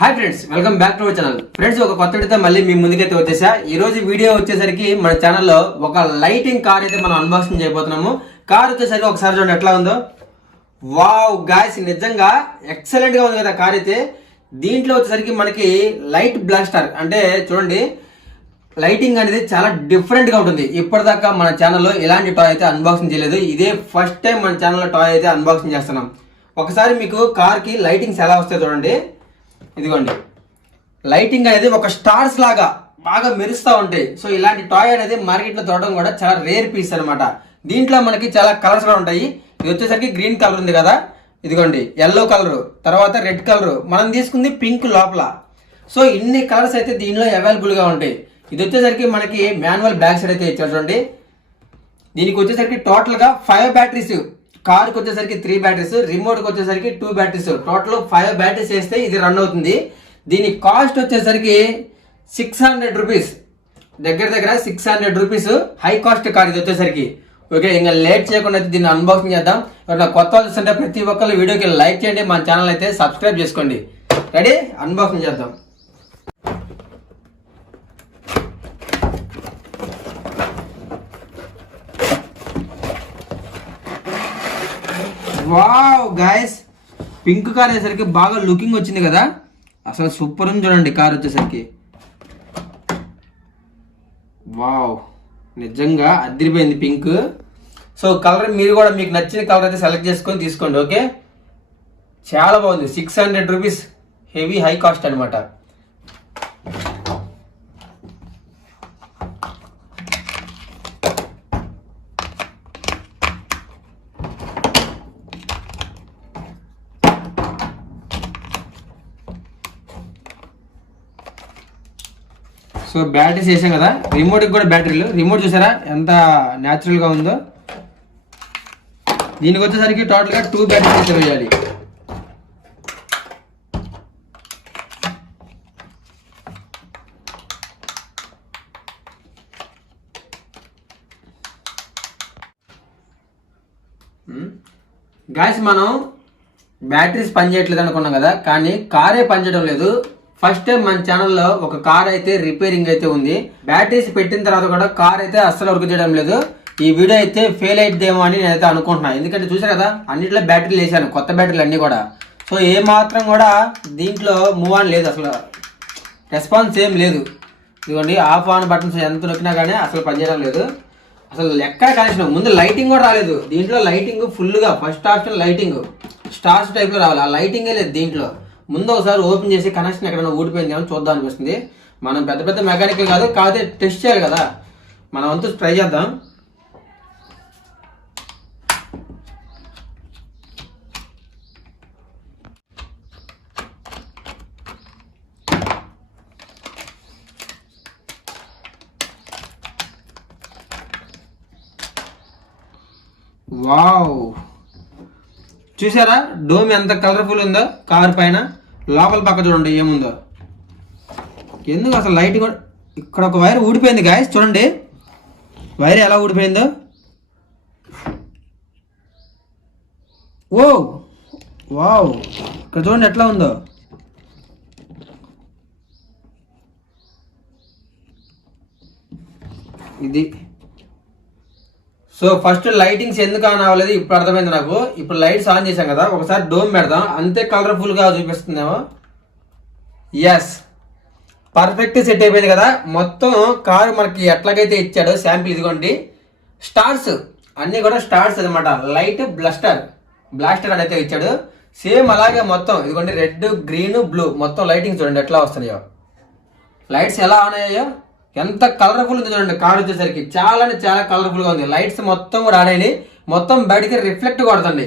Hi friends, welcome back to our channel. Friends, ఒక కొత్త వీడియోతో మళ్ళీ మీ ముందుకైతే వచ్చేసా. ఈ రోజు వీడియో వచ్చేసరికి మన ఛానల్లో ఒక లైటింగ్ కార్ అయితే మనం అన్బాక్సింగ్ చేయబోతున్నాము. కార్ వచ్చేసరికి ఒకసారి చూడండి ఎట్లా ఉందో. వావ్ గాయ్స్, నిజంగా ఎక్సలెంట్ గా ఉంది కదా కార్ అయితే. దీంట్లో వచ్చేసరికి మనకి లైట్ బ్లాస్టర్ అంటే చూడండి, లైటింగ్ అనేది చాలా డిఫరెంట్ గా ఉంటుంది. ఇప్పటిదాకా మన ఛానల్లో ఇలాంటి టాయ్ అయితే అన్బాక్సింగ్ చేయలేదు. ఇదే ఫస్ట్ టైం మన ఛానల్లో టాయ్ అయితే అన్బాక్సింగ్ చేస్తున్నాం. ఒకసారి మీకు కార్ కి లైటింగ్స్ ఎలా వస్తాయి చూడండి. ఇదిగోండి, లైటింగ్ అనేది ఒక స్టార్స్ లాగా బాగా మెరుస్తూ ఉంటాయి. సో ఇలాంటి టాయ్ అనేది మార్కెట్లో దొరకడం కూడా చాలా రేర్ పీస్ అనమాట. దీంట్లో మనకి చాలా కలర్స్ కూడా ఉంటాయి. ఇది వచ్చేసరికి గ్రీన్ కలర్ ఉంది కదా, ఇదిగోండి ఎల్లో కలర్, తర్వాత రెడ్ కలర్, మనం తీసుకుంది పింక్ లోపల. సో ఇన్ని కలర్స్ అయితే దీనిలో అవైలబుల్ గా ఉంటాయి. ఇది వచ్చేసరికి మనకి మాన్యువల్ బ్యాక్ సైడ్ అయితే ఇచ్చారు చూడండి. దీనికి వచ్చేసరికి టోటల్ గా 5 బ్యాటరీస్, కార్కి వచ్చేసరికి 3 బ్యాటరీస్, రిమోట్కి వచ్చేసరికి 2 బ్యాటరీస్, టోటల్ 5 బ్యాటరీస్ వేస్తే ఇది రన్ అవుతుంది. దీని కాస్ట్ వచ్చేసరికి 600 రూపీస్, దగ్గర 600 రూపీస్ హై కాస్ట్ కార్ ఇది వచ్చేసరికి. ఓకే, ఇంకా లేట్ చేయకుండా అయితే దీన్ని అన్బాక్సింగ్ చేద్దాం. ఎవరైనా కొత్త వాళ్ళు చూస్తుంటే ప్రతి ఒక్కరు వీడియోకి లైక్ చేయండి, మన ఛానల్ అయితే సబ్స్క్రైబ్ చేసుకోండి. రెడీ, అన్బాక్సింగ్ చేద్దాం. వావ్ గాయస్, పింక్ కార్ అయ్యేసరికి బాగా లుకింగ్ వచ్చింది కదా, అసలు సూపర్ ఉంది చూడండి కార్ వచ్చేసరికి. వావ్, నిజంగా అదిరిపోయింది పింక్. సో కలర్ మీరు కూడా మీకు నచ్చిన కలర్ అయితే సెలెక్ట్ చేసుకొని తీసుకోండి. ఓకే, చాలా బాగుంది. 600 రూపీస్, హెవీ హై కాస్ట్ అనమాట. సో బ్యాటరీస్ వేసాం కదా, రిమోట్కి కూడా బ్యాటరీలు. రిమోట్ చూసారా ఎంత న్యాచురల్గా ఉందో. దీనికి వచ్చేసరికి టోటల్గా 2 బ్యాటరీస్ అయితే వేయాలి. గాయస్, మనం బ్యాటరీస్ పనిచేయట్లేదు అనుకున్నాం కదా, కానీ కారే పనిచేయడం లేదు. ఫస్ట్ టైం మన ఛానల్లో ఒక కార్ అయితే రిపేరింగ్ అయితే ఉంది. బ్యాటరీస్ పెట్టిన తర్వాత కూడా కార్ అయితే అస్సలు వర్క్ చేయడం లేదు. ఈ వీడియో అయితే ఫెయిల్ అయిద్దేమో అని నేనైతే అనుకుంటున్నాను. ఎందుకంటే చూసారు కదా, అన్నిట్లో బ్యాటరీలు వేసాను, కొత్త బ్యాటరీలు అన్నీ కూడా. సో ఏ మాత్రం కూడా దీంట్లో మూవ్ ఆన్ లేదు, అసలు రెస్పాన్స్ ఏం లేదు. ఇదిగోండి, ఆఫ్ ఆన్ బటన్స్ ఎంత నొక్కినా కానీ అసలు పనిచేయడం లేదు. అసలు ఎక్కడ కనెక్షన్, ముందు లైటింగ్ కూడా రాలేదు. దీంట్లో లైటింగ్ ఫుల్గా, ఫస్ట్ ఆప్షన్ లైటింగ్ స్టార్స్ టైప్లో రావాలి, ఆ లైటింగే లేదు దీంట్లో. ముందు ఒకసారి ఓపెన్ చేసి కనెక్షన్ ఎక్కడైనా ఊడిపోయింది ఏమో చూద్దాం అనిపిస్తుంది. మనం పెద్ద పెద్ద మెకానికల్ కాదు, కాకపోతే టెస్ట్ చేయాలి కదా, మనం అంతా ట్రై చేద్దాం. వావ్, చూసారా డోమ్ ఎంత కలర్ఫుల్ ఉందో కార్ పైన. లోపల పక్క చూడండి ఏముందో. ఎందుకు అసలు లైట్ కూడా, ఇక్కడ ఒక వైర్ ఊడిపోయింది గాయస్, చూడండి వైర్ ఎలా ఊడిపోయిందో. ఓ వావ్, ఇక్కడ చూడండి ఎట్లా ఉందో. ఇది సో ఫస్ట్ లైటింగ్స్ ఎందుకు ఆన్ అవ్వలేదు ఇప్పుడు అర్థమైంది నాకు. ఇప్పుడు లైట్స్ ఆన్ చేసాం కదా, ఒకసారి డోమ్ పెడదాం, అంతే కలర్ఫుల్ గా చూపిస్తుందేమో. ఎస్, పర్ఫెక్ట్ సెట్ అయిపోయింది కదా. మొత్తం కారు మనకి ఎట్లాగైతే ఇచ్చాడో శాంపిల్, ఇదిగోండి స్టార్స్ అన్ని కూడా స్టార్స్ అనమాట. లైట్ బ్లాస్టర్ అనేది ఇచ్చాడు. సేమ్ అలాగే మొత్తం ఇదిగోండి, రెడ్ గ్రీన్ బ్లూ మొత్తం లైటింగ్ చూడండి ఎట్లా వస్తున్నాయో. లైట్స్ ఎలా ఆన్ అయ్యాయో, ఎంత కలర్ఫుల్ ఉంది చూడండి. కార్ వచ్చేసరికి చాలా కలర్ఫుల్ గా ఉంది. లైట్స్ మొత్తం కూడా ఆడాయి, మొత్తం బయటికి రిఫ్లెక్ట్ కొడుతుంది.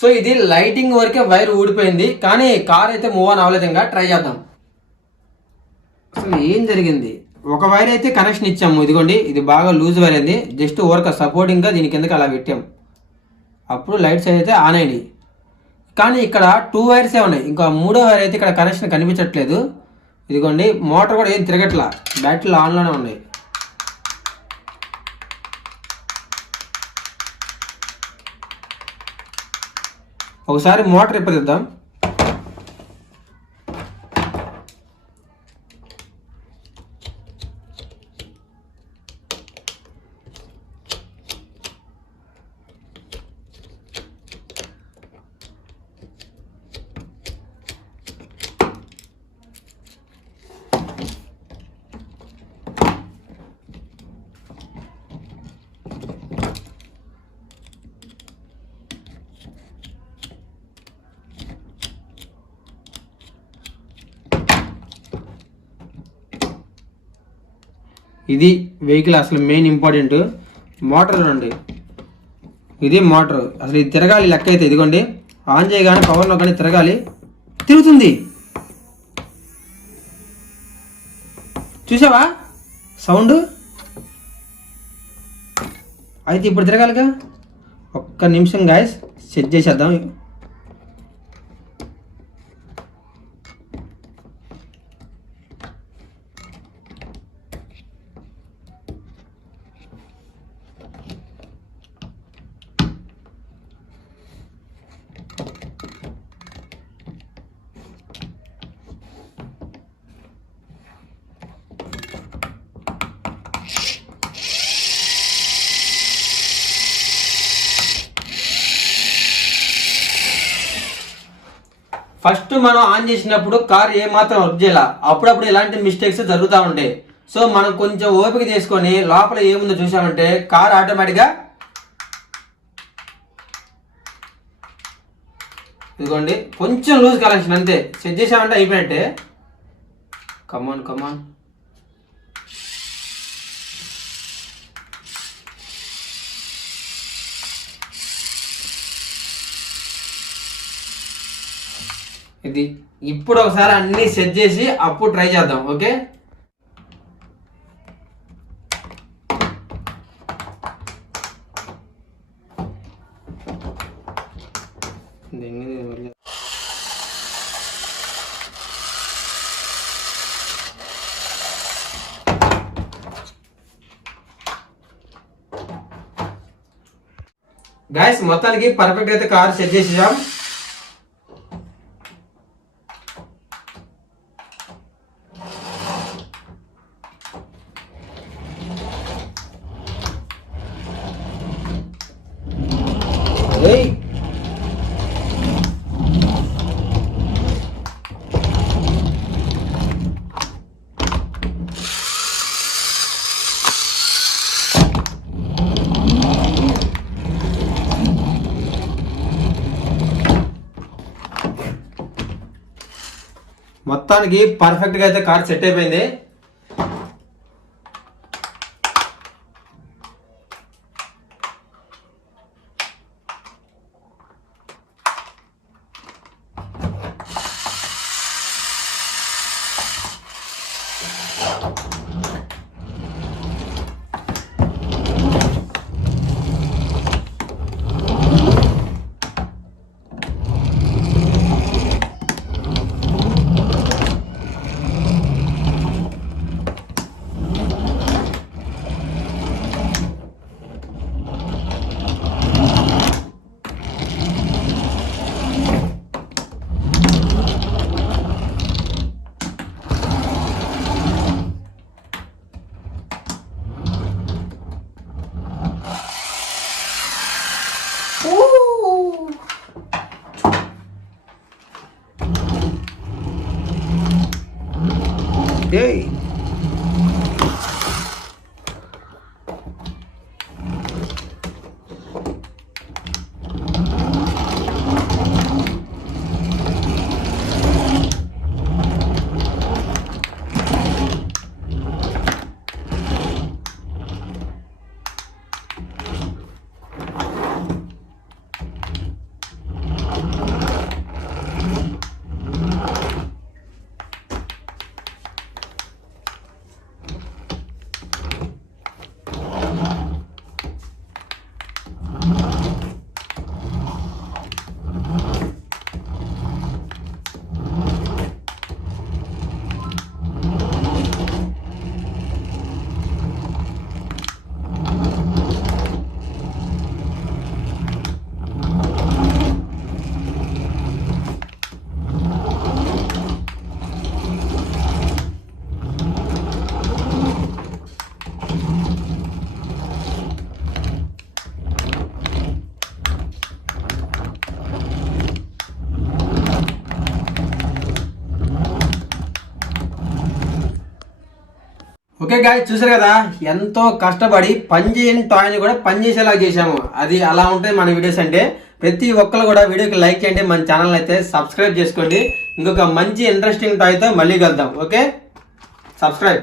సో ఇది లైటింగ్ వరకే వైర్ ఊడిపోయింది, కానీ కార్ అయితే మూవ్ ఆన్ అవ్వలేదు. ఇంకా ట్రై చేద్దాం. అసలు ఏం జరిగింది, ఒక వైర్ అయితే కనెక్షన్ ఇచ్చాము, ఇదిగోండి ఇది బాగా లూజ్ వైర్ అయింది. జస్ట్ ఓవర్క సపోర్టింగ్ గా దీని కిందకి అలా పెట్టాం, అప్పుడు లైట్స్ అయితే ఆన్ అయినాయి. కానీ ఇక్కడ 2 వైర్సే ఉన్నాయి, ఇంకా 3వ వైర్ అయితే ఇక్కడ కనెక్షన్ కనిపించట్లేదు. ఇదిగోండి మోటార్ కూడా ఏం తిరగట్లా, బ్యాటరీలు ఆన్లోనే ఉన్నాయి. ఒకసారి మోటార్ ఇప్పదిద్దాం. ఇది వెహికల్ అసలు మెయిన్ ఇంపార్టెంట్. మోటార్ చూడండి, ఇది మోటార్. అసలు ఇది తిరగాలి లెక్క అయితే. ఇదిగోండి, ఆన్ చేయగానే పవర్ నొక్కని తిరగాలి, తిరుగుతుంది. చూసావా సౌండ్? అయితే ఇప్పుడు తిరగాలిగా. ఒక్క నిమిషం గాయస్, సెట్ చేసేద్దాం. ఫస్ట్ మనం ఆన్ చేసినప్పుడు కార్ ఏమాత్రం వర్క్ చేయాల. అప్పుడప్పుడు ఇలాంటి మిస్టేక్స్ జరుగుతూ ఉంటాయి. సో మనం కొంచెం ఓపిక తీసుకొని లోపల ఏముందో చూసామంటే కార్ ఆటోమేటిక్గా ఇదిగోండి కొంచెం లూజ్ కలెక్షన్ అంతే. సెట్ చేసామంటే అయిపోయినట్టే. కమాన్ కమాన్. ఇది ఇప్పుడు ఒకసారి అన్ని సెట్ చేసి అప్పుడు ట్రై చేద్దాం. ఓకే, గాయస్ మొత్తానికి పర్ఫెక్ట్ అయితే కార్ సెట్ చేసేసాం. మొత్తానికి పర్ఫెక్ట్ గా అయితే కార్ సెట్ అయిపోయింది. Yay! ఓకే గాయ్స్, చూసారు కదా ఎంతో కష్టపడి పనిచేయని టాయ్ని కూడా పనిచేసేలా చేసాము. అది అలా ఉంటాయి మన వీడియోస్ అంటే. ప్రతి ఒక్కరు కూడా వీడియోకి లైక్ చేయండి, మన ఛానల్ అయితే సబ్స్క్రైబ్ చేసుకోండి. ఇంకొక మంచి ఇంట్రెస్టింగ్ టాయ్తో మళ్ళీ కలుద్దాం. Okay, subscribe.